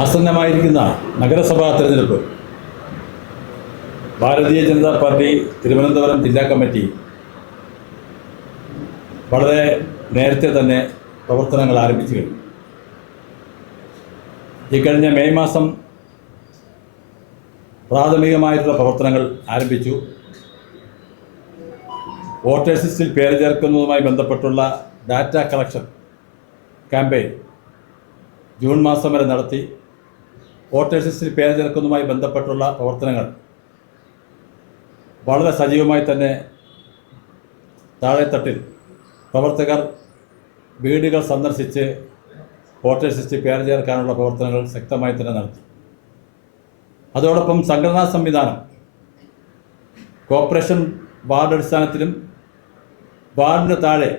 ആസന്നമായിരിക്കുന്ന നഗരസഭാ തെരഞ്ഞെടുപ്പ് ഭാരതീയ ജനതാ പാർട്ടി തിരുവനന്തപുരം ജില്ലാ കമ്മിറ്റി വളരെ നേരത്തെ തന്നെ പ്രവർത്തനങ്ങൾ ആരംഭിച്ചു കഴിഞ്ഞു. ഇക്കഴിഞ്ഞ മെയ് മാസം പ്രാഥമികമായിട്ടുള്ള പ്രവർത്തനങ്ങൾ ആരംഭിച്ചു. വോട്ടേഴ്സ് ലിസ്റ്റിൽ പേര് ചേർക്കുന്നതുമായി ബന്ധപ്പെട്ടുള്ള ഡാറ്റ കളക്ഷൻ ക്യാമ്പയിൻ ജൂൺ മാസം വരെ നടത്തി. വോട്ടേഴ്സ് ലിസ്റ്റിൽ പേര് ചേർക്കുന്നതുമായി ബന്ധപ്പെട്ടുള്ള പ്രവർത്തനങ്ങൾ വളരെ സജീവമായി തന്നെ താഴെത്തട്ടിൽ പ്രവർത്തകർ വീടുകൾ സന്ദർശിച്ച് വോട്ടേഴ്സ് ലിസ്റ്റിൽ പേര് ചേർക്കാനുള്ള പ്രവർത്തനങ്ങൾ ശക്തമായി തന്നെ നടത്തി. അതോടൊപ്പം സംഘടനാ സംവിധാനം കോർപ്പറേഷൻ വാർഡ് അടിസ്ഥാനത്തിലും വാർഡിന് താഴെ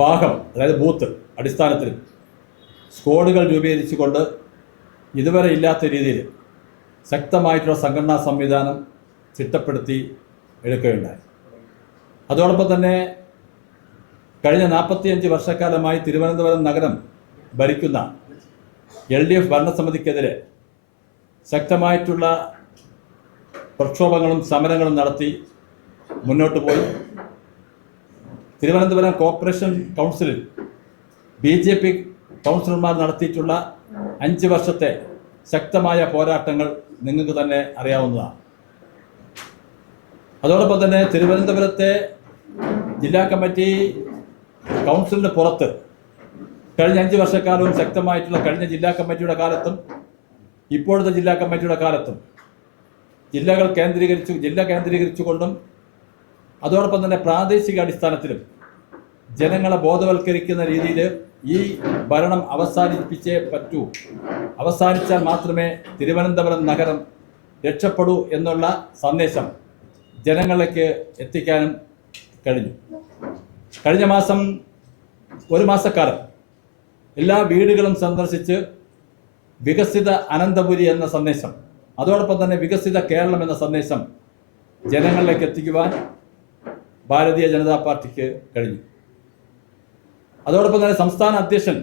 ഭാഗം അതായത് ബൂത്ത് അടിസ്ഥാനത്തിലും സ്ക്വാഡുകൾ രൂപീകരിച്ചുകൊണ്ട് ഇതുവരെ ഇല്ലാത്ത രീതിയിൽ ശക്തമായിട്ടുള്ള സംഘടനാ സംവിധാനം ചിട്ടപ്പെടുത്തി എടുക്കുകയുണ്ടായി. അതോടൊപ്പം തന്നെ കഴിഞ്ഞ 45 വർഷക്കാലമായി തിരുവനന്തപുരം നഗരം ഭരിക്കുന്ന LDF ഭരണസമിതിക്കെതിരെ ശക്തമായിട്ടുള്ള പ്രക്ഷോഭങ്ങളും സമരങ്ങളും നടത്തി മുന്നോട്ട് പോയി. തിരുവനന്തപുരം കോർപ്പറേഷൻ കൗൺസിലിൽ BJP കൗൺസിലർമാർ നടത്തിയിട്ടുള്ള 5 വർഷത്തെ ശക്തമായ പോരാട്ടങ്ങൾ നിങ്ങൾക്ക് തന്നെ അറിയാവുന്നതാണ്. അതോടൊപ്പം തന്നെ തിരുവനന്തപുരത്തെ ജില്ലാ കമ്മിറ്റി കൗൺസിലിന് പുറത്ത് കഴിഞ്ഞ 5 വർഷക്കാലവും ശക്തമായിട്ടുള്ള കഴിഞ്ഞ ജില്ലാ കമ്മിറ്റിയുടെ കാലത്തും ഇപ്പോഴത്തെ ജില്ലാ കമ്മിറ്റിയുടെ കാലത്തും ജില്ല കേന്ദ്രീകരിച്ചുകൊണ്ടും അതോടൊപ്പം തന്നെ പ്രാദേശിക അടിസ്ഥാനത്തിലും ജനങ്ങളെ ബോധവൽക്കരിക്കുന്ന രീതിയിൽ ഈ ഭരണം അവസാനിപ്പിച്ചേ പറ്റൂ, അവസാനിച്ചാൽ മാത്രമേ തിരുവനന്തപുരം നഗരം രക്ഷപ്പെടൂ എന്നുള്ള സന്ദേശം ജനങ്ങളിലേക്ക് എത്തിക്കാനും കഴിഞ്ഞു. കഴിഞ്ഞ മാസം ഒരു മാസക്കാലം എല്ലാ വീടുകളും സന്ദർശിച്ച് വികസിത അനന്തപുരി എന്ന സന്ദേശം, അതോടൊപ്പം തന്നെ വികസിത കേരളം എന്ന സന്ദേശം ജനങ്ങളിലേക്ക് എത്തിക്കുവാൻ ഭാരതീയ ജനതാ പാർട്ടിക്ക് കഴിഞ്ഞു. അതോടൊപ്പം തന്നെ സംസ്ഥാന അധ്യക്ഷൻ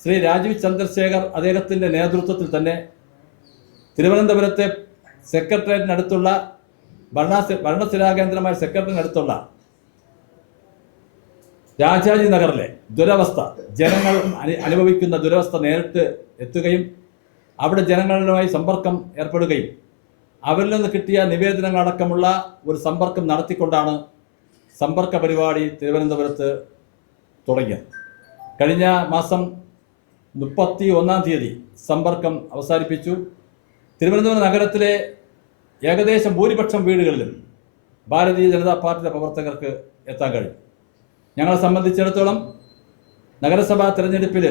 ശ്രീ രാജീവ് ചന്ദ്രശേഖർ അദ്ദേഹത്തിൻ്റെ നേതൃത്വത്തിൽ തന്നെ തിരുവനന്തപുരത്തെ സെക്രട്ടേറിയറ്റിനടുത്തുള്ള ഭരണസ്ഥിരാകേന്ദ്രമായ സെക്രട്ടറിനടുത്തുള്ള രാജാജി നഗറിലെ ദുരവസ്ഥ, ജനങ്ങൾ അനുഭവിക്കുന്ന ദുരവസ്ഥ നേരിട്ട് എത്തുകയും അവിടെ ജനങ്ങളുമായി സമ്പർക്കം ഏർപ്പെടുകയും അവരിൽ നിന്ന് കിട്ടിയ നിവേദനങ്ങളടക്കമുള്ള ഒരു സമ്പർക്കം നടത്തിക്കൊണ്ടാണ് സമ്പർക്ക പരിപാടി തിരുവനന്തപുരത്ത് തുടങ്ങിയത്. കഴിഞ്ഞ മാസം 31-ാം തീയതി സമ്പർക്കം അവസാനിപ്പിച്ചു. തിരുവനന്തപുരം നഗരത്തിലെ ഏകദേശം ഭൂരിപക്ഷം വീടുകളിലും ഭാരതീയ ജനതാ പാർട്ടിയുടെ പ്രവർത്തകർക്ക് എത്താൻ കഴിഞ്ഞു. ഞങ്ങളെ സംബന്ധിച്ചിടത്തോളം നഗരസഭാ തെരഞ്ഞെടുപ്പിൽ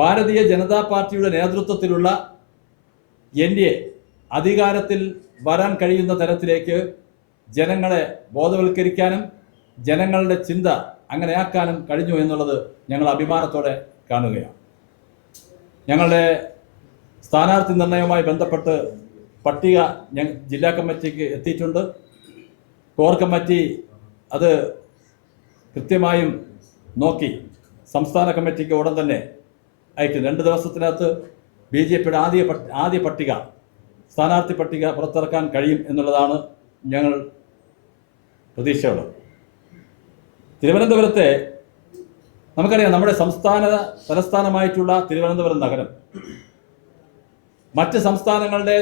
ഭാരതീയ ജനതാ പാർട്ടിയുടെ നേതൃത്വത്തിലുള്ള NDA അധികാരത്തിൽ വരാൻ കഴിയുന്ന തരത്തിലേക്ക് ജനങ്ങളെ ബോധവൽക്കരിക്കാനും ജനങ്ങളുടെ ചിന്ത അങ്ങനെയാക്കാനും കഴിഞ്ഞു എന്നുള്ളത് ഞങ്ങൾ അഭിമാനത്തോടെ കാണുകയാണ്. ഞങ്ങളുടെ സ്ഥാനാർത്ഥി നിർണയവുമായി ബന്ധപ്പെട്ട് പട്ടിക ജില്ലാ കമ്മിറ്റിക്ക് എത്തിയിട്ടുണ്ട്. കോർ കമ്മിറ്റി അത് കൃത്യമായും നോക്കി സംസ്ഥാന കമ്മിറ്റിക്ക് ഉടൻ തന്നെ അയക്കും. 2 ദിവസത്തിനകത്ത് BJPയുടെ ആദ്യ പട്ടിക, സ്ഥാനാർത്ഥി പട്ടിക പുറത്തിറക്കാൻ കഴിയും എന്നുള്ളതാണ് ഞങ്ങൾ പ്രതീക്ഷയുള്ളത്. തിരുവനന്തപുരത്തെ നമുക്കറിയാം, നമ്മുടെ തലസ്ഥാനമായിട്ടുള്ള തിരുവനന്തപുരം നഗരം മറ്റ് സംസ്ഥാനങ്ങളുടെ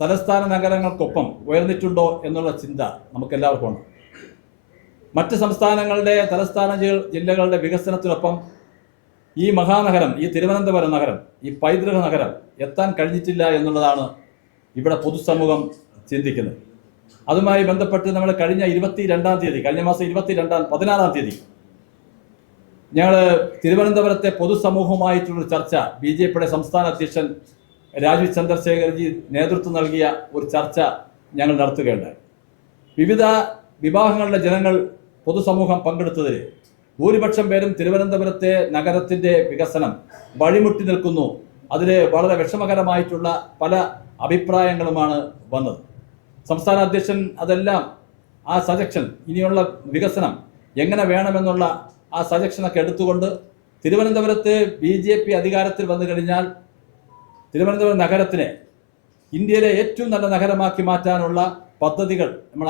തലസ്ഥാന നഗരങ്ങൾക്കൊപ്പം ഉയർന്നിട്ടുണ്ടോ എന്നുള്ള ചിന്ത നമുക്കെല്ലാവർക്കും ഉണ്ട്. മറ്റ് സംസ്ഥാനങ്ങളുടെ തലസ്ഥാന ജില്ലകളുടെ വികസനത്തിനൊപ്പം ഈ മഹാനഗരം, ഈ തിരുവനന്തപുരം നഗരം, ഈ പൈതൃക നഗരം എത്താൻ കഴിഞ്ഞിട്ടില്ല എന്നുള്ളതാണ് ഇവിടെ പൊതുസമൂഹം ചിന്തിക്കുന്നത്. അതുമായി ബന്ധപ്പെട്ട് നമ്മൾ കഴിഞ്ഞ 22-ാം തീയതി, കഴിഞ്ഞ മാസം 16-ാം തീയതി ഞങ്ങൾ തിരുവനന്തപുരത്തെ പൊതുസമൂഹവുമായിട്ടുള്ള ചർച്ച BJPയുടെ സംസ്ഥാന അധ്യക്ഷൻ രാജീവ് ചന്ദ്രശേഖർജി നേതൃത്വം നൽകിയ ഒരു ചർച്ച ഞങ്ങൾ നടത്തുകയുണ്ടായി. വിവിധ വിഭാഗങ്ങളുടെ ജനങ്ങൾ പൊതുസമൂഹം പങ്കെടുത്തതിൽ ഭൂരിപക്ഷം പേരും തിരുവനന്തപുരത്തെ നഗരത്തിൻ്റെ വികസനം വഴിമുട്ടി നിൽക്കുന്നു, അതിൽ വളരെ വിഷമകരമായിട്ടുള്ള പല അഭിപ്രായങ്ങളുമാണ് വന്നത്. സംസ്ഥാന അധ്യക്ഷൻ അതെല്ലാം ആ സജഷൻ, ഇനിയുള്ള വികസനം എങ്ങനെ വേണമെന്നുള്ള ആ സജഷനൊക്കെ എടുത്തുകൊണ്ട് തിരുവനന്തപുരത്ത് BJP അധികാരത്തിൽ വന്നു കഴിഞ്ഞാൽ തിരുവനന്തപുരം നഗരത്തിനെ ഇന്ത്യയിലെ ഏറ്റവും നല്ല നഗരമാക്കി മാറ്റാനുള്ള പദ്ധതികൾ നമ്മൾ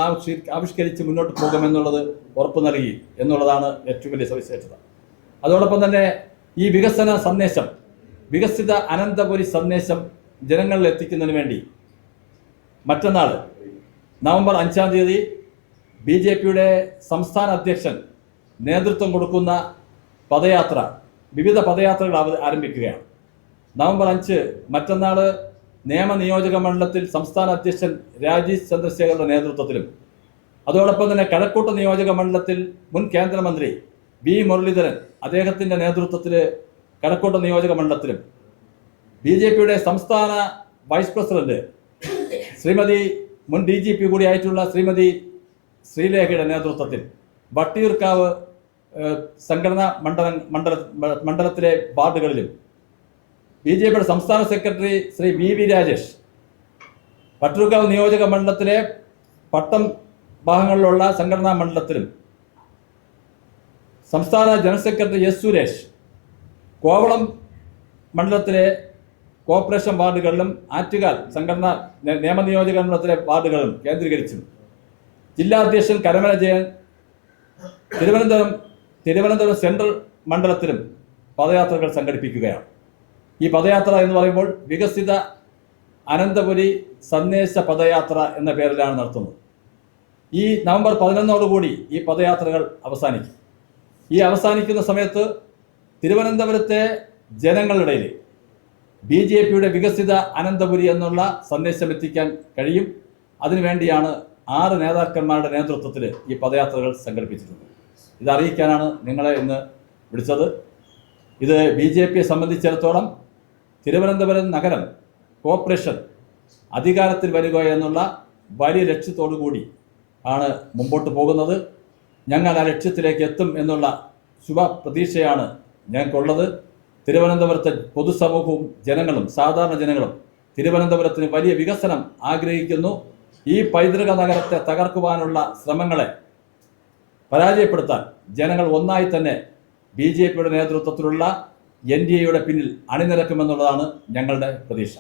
ആവിഷ്കരിച്ച് മുന്നോട്ട് പോകുമെന്നുള്ളത് ഉറപ്പ് നൽകി എന്നുള്ളതാണ് ഏറ്റവും വലിയ സവിശേഷത. അതോടൊപ്പം തന്നെ ഈ വികസന സന്ദേശം, വികസിത അനന്തപുരി സന്ദേശം ജനങ്ങളിൽ എത്തിക്കുന്നതിന് വേണ്ടി മറ്റന്നാൾ നവംബർ 5-ാം തീയതി BJPയുടെ സംസ്ഥാന അധ്യക്ഷൻ നേതൃത്വം കൊടുക്കുന്ന പദയാത്ര, വിവിധ പദയാത്രകൾ ആരംഭിക്കുകയാണ്. നവംബർ 5 മറ്റന്നാൾ നിയമനിയോജക മണ്ഡലത്തിൽ സംസ്ഥാന അധ്യക്ഷൻ രാജീവ് ചന്ദ്രശേഖറുടെ നേതൃത്വത്തിലും, അതോടൊപ്പം തന്നെ കഴക്കൂട്ടം നിയോജക മണ്ഡലത്തിൽ മുൻ കേന്ദ്രമന്ത്രി V. മുരളീധരൻ അദ്ദേഹത്തിൻ്റെ നേതൃത്വത്തിൽ കഴക്കൂട്ടം നിയോജക മണ്ഡലത്തിലും, BJPയുടെ സംസ്ഥാന വൈസ് പ്രസിഡന്റ് ശ്രീമതി മുൻ DGP കൂടിയായിട്ടുള്ള ശ്രീമതി ശ്രീലേഖയുടെ നേതൃത്വത്തിൽ വട്ടിയൂർക്കാവ് സംഘടനാ മണ്ഡലത്തിലെ വാർഡുകളിലും, BJPയുടെ സംസ്ഥാന സെക്രട്ടറി ശ്രീ VV രാജേഷ് വട്ടിയൂർക്കാവ് നിയോജക മണ്ഡലത്തിലെ പട്ടം ഭാഗങ്ങളിലുള്ള സംഘടനാ മണ്ഡലത്തിലും, സംസ്ഥാന general secretary S. Suresh Kovalam മണ്ഡലത്തിലെ കോർപ്പറേഷൻ വാർഡുകളിലും, ആറ്റുകാൽ സംഘടനാ നിയമനിയോജക മണ്ഡലത്തിലെ വാർഡുകളിലും കേന്ദ്രീകരിച്ചും, ജില്ലാ അധ്യക്ഷൻ കരമന ജയൻ തിരുവനന്തപുരം സെൻട്രൽ മണ്ഡലത്തിലും പദയാത്രകൾ സംഘടിപ്പിക്കുകയാണ്. ഈ പദയാത്ര എന്ന് പറയുമ്പോൾ വികസിത അനന്തപുരി സന്ദേശ പദയാത്ര എന്ന പേരിലാണ് നടത്തുന്നത്. ഈ നവംബർ 11 ഈ പദയാത്രകൾ അവസാനിക്കും. ഈ അവസാനിക്കുന്ന സമയത്ത് തിരുവനന്തപുരത്തെ ജനങ്ങളുടെ ഇടയിൽ BJPയുടെ വികസിത അനന്തപുരി എന്നുള്ള സന്ദേശം എത്തിക്കാൻ കഴിയും. അതിനുവേണ്ടിയാണ് 6 നേതാക്കന്മാരുടെ നേതൃത്വത്തിൽ ഈ പദയാത്രകൾ സംഘടിപ്പിച്ചിട്ടുണ്ട്. ഇത് അറിയിക്കാനാണ് നിങ്ങളെ ഇന്ന് വിളിച്ചത്. ഇത് BJPയെ സംബന്ധിച്ചിടത്തോളം തിരുവനന്തപുരം നഗരം കോർപ്പറേഷൻ അധികാരത്തിൽ വരിക എന്നുള്ള വലിയ ലക്ഷ്യത്തോടു കൂടി ആണ് മുമ്പോട്ട് പോകുന്നത്. ഞങ്ങൾ ആ ലക്ഷ്യത്തിലേക്ക് എത്തും എന്നുള്ള ശുഭ പ്രതീക്ഷയാണ് ഞങ്ങൾക്കുള്ളത്. തിരുവനന്തപുരത്തെ പൊതുസമൂഹവും ജനങ്ങളും, സാധാരണ ജനങ്ങളും തിരുവനന്തപുരത്തിന് വലിയ വികസനം ആഗ്രഹിക്കുന്നു. ഈ പൈതൃക നഗരത്തെ തകർക്കുവാനുള്ള ശ്രമങ്ങളെ പരാജയപ്പെടുത്താൻ ജനങ്ങൾ ഒന്നായി തന്നെ BJPയുടെ നേതൃത്വത്തിലുള്ള NDAയുടെ പിന്നിൽ അണിനിരക്കുമെന്നുള്ളതാണ് ഞങ്ങളുടെ പ്രതീക്ഷ.